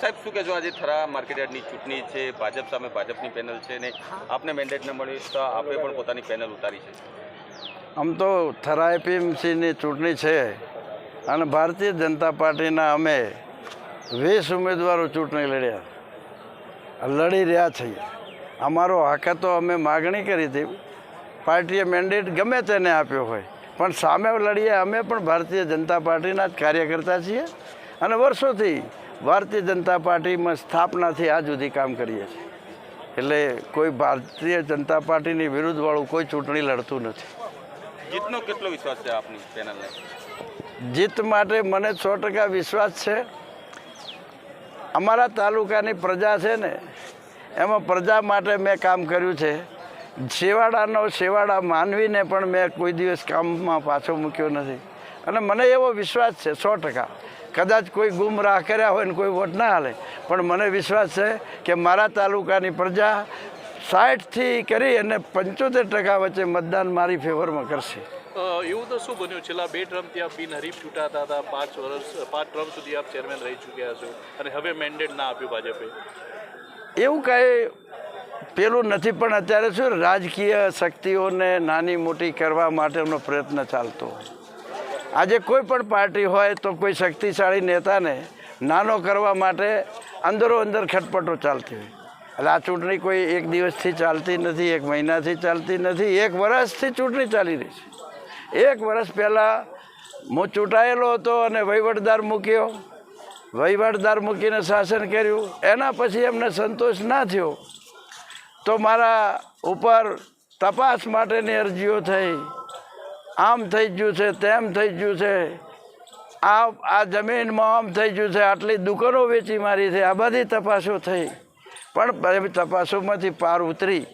સાહેબ શું કહેજો, આજે થરા માર્કેટયાર્ડની ચૂંટણી છે, ભાજપ સામે ભાજપની પેનલ છે ને આપને મેન્ડેટ ન મળ્યું તો આપે પણ પોતાની પેનલ ઉતારી છે. આમ તો થરા એપીએમસીની ચૂંટણી છે અને ભારતીય જનતા પાર્ટીના અમે 20 ઉમેદવારો ચૂંટણી લડી રહ્યા છીએ. અમારો હક તો અમે માગણી કરી હતી, પાર્ટીએ મેન્ડેટ ગમે તેને આપ્યો હોય, પણ સામે લડીએ અમે પણ ભારતીય જનતા પાર્ટીના જ કાર્યકર્તા છીએ અને વર્ષોથી ભારતીય જનતા પાર્ટીમાં સ્થાપનાથી આજ સુધી કામ કરીએ છીએ. એટલે કોઈ ભારતીય જનતા પાર્ટીની વિરુદ્ધવાળું કોઈ ચૂંટણી લડતું નથી. જીતનો કેટલો વિશ્વાસ છે આપની પેનલને? જીત માટે મને 100% વિશ્વાસ છે. અમારા તાલુકાની પ્રજા છે ને, એમાં પ્રજા માટે મેં કામ કર્યું છે. સેવાડા માનવીને પણ મેં કોઈ દિવસ કામમાં પાછો મૂક્યો નથી અને મને એવો વિશ્વાસ છે 100%. કદાચ કોઈ ગુમરાહ કર્યા હોય ને કોઈ વોટ ના હાલે, પણ મને વિશ્વાસ છે કે મારા તાલુકાની પ્રજા 60થી કરી અને 75% વચ્ચે મતદાન મારી ફેવરમાં કરશે. એવું તો શું બન્યું, છેલ્લા 2 ટર્મથી આપ બિનહરીફ ચૂંટાતા હતા, 5 ટર્મ સુધી આપ ચેરમેન રહી ચૂક્યા છો અને હવે મેન્ડેટ ના આપ્યું ભાજપે? એવું કાંઈ પેલું નથી, પણ અત્યારે શું રાજકીય શક્તિઓને નાની મોટી કરવા માટેનો પ્રયત્ન ચાલતો. આજે કોઈ પણ પાર્ટી હોય તો કોઈ શક્તિશાળી નેતાને નાનો કરવા માટે અંદરો અંદર ખટપટો ચાલતી હોય. એટલે આ ચૂંટણી કોઈ એક દિવસથી ચાલતી નથી, એક મહિનાથી ચાલતી નથી, 1 વર્ષથી ચૂંટણી ચાલી રહી છે. 1 વર્ષ પહેલાં હું ચૂંટાયેલો હતો અને વહીવટદાર મૂકીને શાસન કર્યું. એના પછી એમને સંતોષ ના થયો તો મારા ઉપર તપાસ માટેની અરજીઓ થઈ. આમ થઈ ગયું છે, તેમ થઈ ગયું છે, આ જમીનમાં આમ થઈ ગયું છે, આટલી દુકાનો વેચી મારી છે, આ બધી તપાસો થઈ. પણ તપાસોમાંથી પાર ઉતરી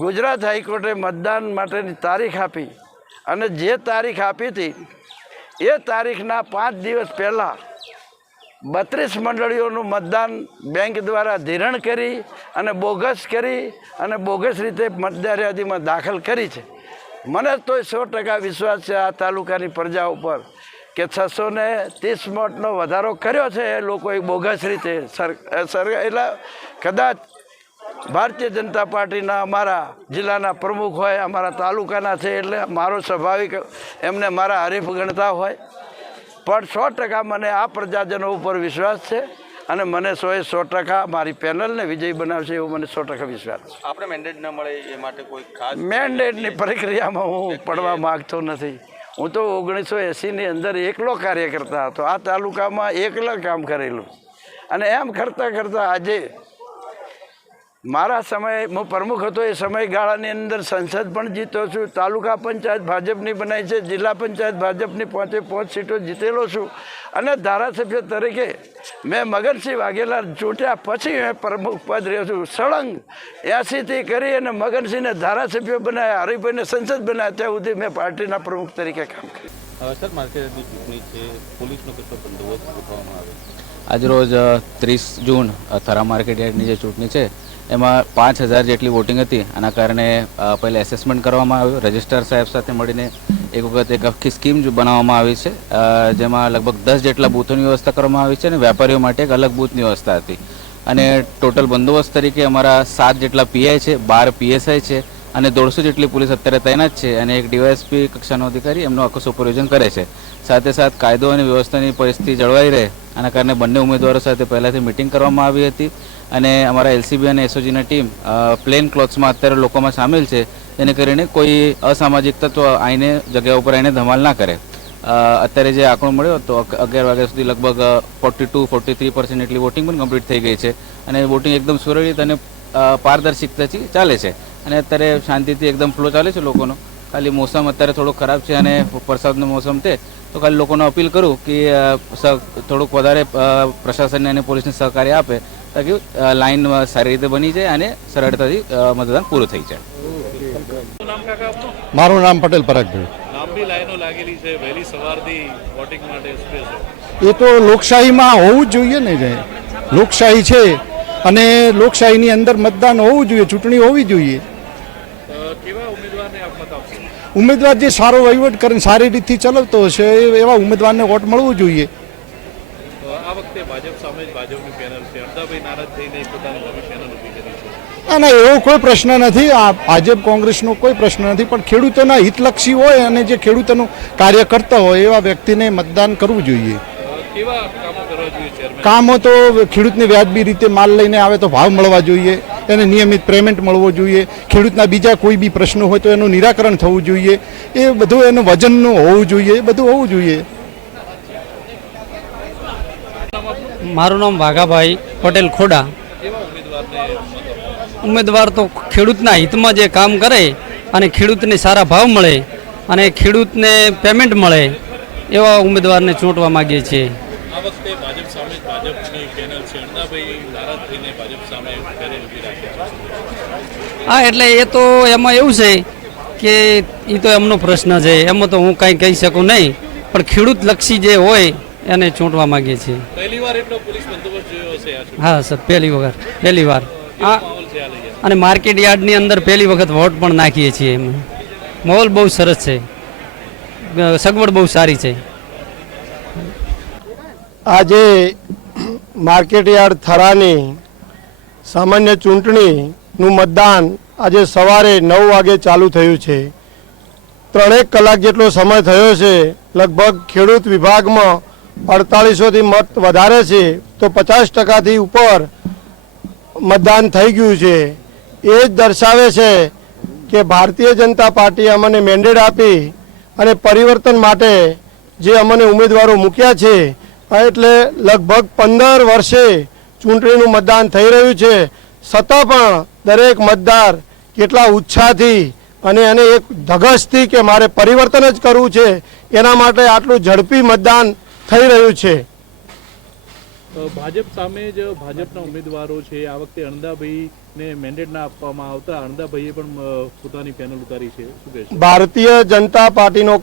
ગુજરાત હાઈકોર્ટે મતદાન માટેની તારીખ આપી અને જે તારીખ આપી હતી એ તારીખના 5 દિવસ પહેલાં 32 મંડળીઓનું મતદાન બેંક દ્વારા ધિરણ કરી અને બોગસ રીતે મતદાર યાદીમાં દાખલ કરી છે. મને તો 100% વિશ્વાસ છે આ તાલુકાની પ્રજા ઉપર કે 630 મતનો વધારો કર્યો છે એ લોકોએ બોગસ રીતે. એટલે કદાચ ભારતીય જનતા પાર્ટીના અમારા જિલ્લાના પ્રમુખ હોય, અમારા તાલુકાના છે, એટલે મારો સ્વાભાવિક એમને મારા હરીફ ગણતા હોય, પણ 100% મને આ પ્રજાજનો ઉપર વિશ્વાસ છે અને મને 100% મારી પેનલને વિજય બનાવશે એવો મને 100% વિશ્વાસ છે. આપણે મેન્ડેટ ન મળે એ માટે કોઈ ખાસ મેન્ડેટની પ્રક્રિયામાં હું પડવા માગતો નથી. હું તો 1980ની અંદર એકલો કાર્યકર્તા હતો, આ તાલુકામાં એકલા કામ કરેલું અને એમ કરતાં આજે મારા સમયે હું પ્રમુખ હતો એ સમયગાળાની અંદર સંસદ પણ જીત્યો છું, તાલુકા પંચાયત ભાજપની બનાવી છે, જિલ્લા પંચાયત ભાજપની 5 સીટો જીતેલો છું અને ધારાસભ્ય તરીકે મેં મગનસિંહ વાઘેલા ચૂંટ્યા પછી મેં પ્રમુખ પદ રહ્યો છું. સળંગ 80થી કરી અને મગનસિંહને ધારાસભ્ય બનાવ્યા, હરિભાઈને સંસદ બનાવ્યા, ત્યાં સુધી મેં પાર્ટીના પ્રમુખ તરીકે કામ કર્યું. સર, માર્કેટયાર્ડની ચૂંટણી છે, પોલીસનો કેટલો બંદોબસ્ત ગોઠવવામાં આવે? આજરોજ 30 જૂન થરા માર્કેટયાર્ડની જે ચૂંટણી છે એમાં 5000 જેટલી વોટિંગ હતી. આના કારણે પહેલાં એસેસમેન્ટ કરવામાં આવ્યું. રજિસ્ટ્રાર સાહેબ સાથે મળીને એક વખત એક આખી સ્કીમ બનાવવામાં આવી છે, જેમાં લગભગ 10 જેટલા બૂથોની વ્યવસ્થા કરવામાં આવી છે અને વેપારીઓ માટે એક અલગ બૂથની વ્યવસ્થા હતી. અને ટોટલ બંદોબસ્ત તરીકે અમારા 7 જેટલા પીઆઈ છે, 12 પીએસઆઈ છે અને 150 જેટલી પોલીસ અત્યારે તૈનાત છે અને એક ડીવાયએસપી કક્ષાનો અધિકારી એમનું આખું સુપરવિઝન કરે છે. સાથે સાથ કાયદો અને વ્યવસ્થાની પરિસ્થિતિ જળવાઈ રહે આના કારણે બંને ઉમેદવારો સાથે પહેલાંથી મિટિંગ કરવામાં આવી હતી અને અમારા એલસીબી અને એસઓજીની ટીમ પ્લેન ક્લોથ્સમાં અત્યારે લોકોમાં સામેલ છે, જેને કરીને કોઈ અસામાજિક તત્વ આવીને જગ્યા ઉપર આવીને ધમાલ ના કરે. અત્યારે જે આંકડો મળ્યો તો 11 વાગ્યા સુધી લગભગ 42-43% એટલી વોટિંગ પણ કમ્પ્લીટ થઈ ગઈ છે અને વોટિંગ એકદમ સુરક્ષિત અને પારદર્શિકતાથી ચાલે છે અને અત્યારે શાંતિથી એકદમ ફ્લો ચાલે છે લોકોનો. ખાલી મોસમ અત્યારે થોડુંક ખરાબ છે અને વરસાદનો મોસમ છે તો ખાલી લોકોને અપીલ કરું કે થોડુંક વધારે પ્રશાસનને અને પોલીસને સહકાર્ય આપે તાકી લાઈન સારી રીતે બની જાય અને સરળતાથી મતદાન પૂરું થઈ જાય. મારું નામ પટેલ પરાગભાઈ. લાંબી લાઈનો લાગેલી છે વહેલી સવારથી વોટિંગ માટે. એ તો લોકશાહીમાં હોવું જ જોઈએ ને, લોકશાહી છે અને લોકશાહીની અંદર મતદાન હોવું જોઈએ, ચૂંટણી હોવી જોઈએ. કેવા ઉમેદવારને આપ મત આપશો? ઉમેદવાર જે સારો વહીવટ કરીને સારી રીતથી ચલાવતો હશે એવા ઉમેદવારને વોટ મળવું જોઈએ. આ વખતે ભાજપ સામે ભાજપની પેનલ છે, અણદાભાઈ નારાજ થઈને પોતાની નવી પેનલ ઊભી કરી છે. ના એવો કોઈ પ્રશ્ન નથી. આ ભાજપ કોંગ્રેસનો કોઈ પ્રશ્ન નથી, પણ ખેડૂતોના હિતલક્ષી હોય અને જે ખેડૂતોનું કાર્ય કરતા હોય એવા વ્યક્તિને મતદાન કરવું જોઈએ. કેવા કામો કરવા જોઈએ ચેરમેન? કામો તો ખેડૂતને વ્યાજબી રીતે માલ લઈને આવે તો ભાવ મળવા જોઈએ, એને નિયમિત પેમેન્ટ મળવો જોઈએ, ખેડૂતના બીજા કોઈ બી પ્રશ્નો હોય તો એનું નિરાકરણ થવું જોઈએ, એ બધું એનું વજનનું હોવું જોઈએ, એ બધું હોવું જોઈએ. મારું નામ વાઘાભાઈ પટેલ ખોડા. ઉમેદવાર તો ખેડૂતના હિતમાં જે કામ કરે અને ખેડૂતને સારા ભાવ મળે અને ખેડૂતને પેમેન્ટ મળે એવા ઉમેદવારને ચૂંટવા માગીએ છીએ. આ વખતે ભાજપ સામે ભાજપની પેનલ છે, અણદાભાઈ નારાજ થઈને ભાજપ સામે પેનલ ઊભી રાખી છે. હા, એટલે એ તો એમાં એવું છે કે એ તો એમનો પ્રશ્ન છે, એમાં તો હું કાંઈ કહી શકું નહીં, પણ ખેડૂતલક્ષી જે હોય એને ચૂંટવા માગીએ છીએ. પહેલી વાર એટલો પોલીસ બંદોબસ્ત જોયો હશે આ ચૂંટણી. હા સર, પહેલી વાર. કેવો માહોલ છે આ લઈ? અને માર્કેટ યાર્ડની અંદર પહેલી વખત વોટ પણ નાખીએ છીએ. એમ માહોલ બહુ સરસ છે, સગવડ બહુ સારી છે. આજે માર્કેટયાર્ડ થરાની સામાન્ય ચૂંટણીનું મતદાન આજે સવારે 9 વાગે ચાલુ થયું છે. 3 કલાક જેટલો સમય થયો છે. લગભગ ખેડૂત વિભાગમાં 4800થી મત વધારે છે, તો 50%થી ઉપર મતદાન થઈ ગયું છે. એ જ દર્શાવે છે કે ભારતીય જનતા પાર્ટીએ અમને મેન્ડેટ આપી અને પરિવર્તન માટે જે અમને ઉમેદવારો મૂક્યા છે, એટલે લગભગ 15 વર્ષે ચૂંટણીનું મતદાન થઈ રહ્યું છે, છતાં પણ દરેક મતદાર કેટલા ઉત્સાહથી અને એક ધગશથી કે મારે પરિવર્તન જ કરવું છે એના માટે આટલું ઝડપી મતદાન થઈ રહ્યું છે. ભાજપ સામે જ ભાજપના ઉમેદવારો છે. આ વખતે અણદાભાઈને મેન્ડેટ ના આપવામાં આવતા અણદાભાઈએ પણ પોતાની પેનલ ઉતારી છે. શું કહેશો? ભારતીય જનતા પાર્ટીનો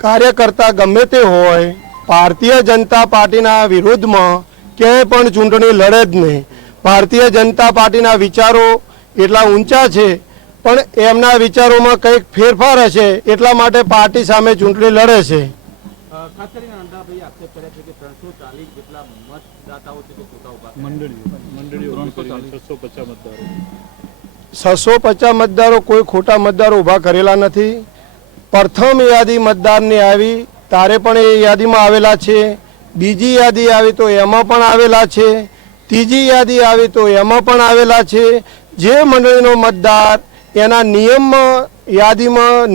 કાર્યકર્તા ગમે તે હોય, ભારતીય જનતા પાર્ટીના વિરોધમાં ક્યાંય પણ ચૂંટણી લડે જ નહીં. ભારતીય જનતા પાર્ટીના વિચારો એટલા ઊંચા છે, પણ એમના વિચારોમાં કંઈક ફેરફાર હશે એટલા માટે પાર્ટી સામે ચૂંટણી લડે છે. મંડળીઓ 650 મતદારો. 650 મતદારો કોઈ ખોટા મતદારો ઊભા કરેલા નથી. પ્રથમ યાદી મતદારની આવી તારે પણ એ યાદીમાં આવેલા છે, બીજી યાદી આવી તો એમાં પણ આવેલા છે, ત્રીજી યાદી આવી તો એમાં પણ આવેલા છે. જે મંડળીનો મતદાર એના નિયમમાં યાદીમાં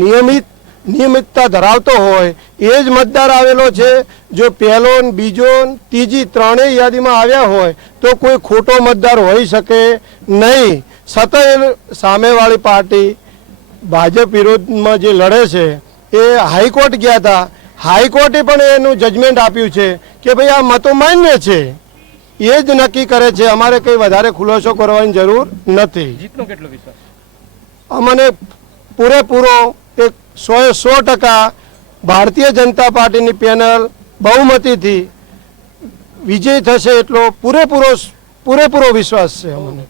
નિયમિતતા ધરાવતો હોય એ જ મતદાર આવેલો છે. જો પહેલો બીજો ત્રીજી ત્રણેય યાદીમાં આવ્યા હોય તો કોઈ ખોટો મતદાર હોઈ શકે નહીં. છતાં સામેવાળી પાર્ટી ભાજપ વિરોધમાં જે લડે છે એ હાઈકોર્ટ ગયા હતા. હાઈકોર્ટે પણ એનું જજમેન્ટ આપ્યું છે કે ભાઈ આ મતો માન્ય છે, એ જ નક્કી કરે છે. અમારે કંઈ વધારે ખુલાસો કરવાની જરૂર નથી. જીતનો કેટલો વિશ્વાસ? અમને પૂરેપૂરો 100% ભારતીય જનતા પાર્ટીની પેનલ બહુમતીથી વિજય થશે એટલો પૂરેપૂરો વિશ્વાસ છે અમને.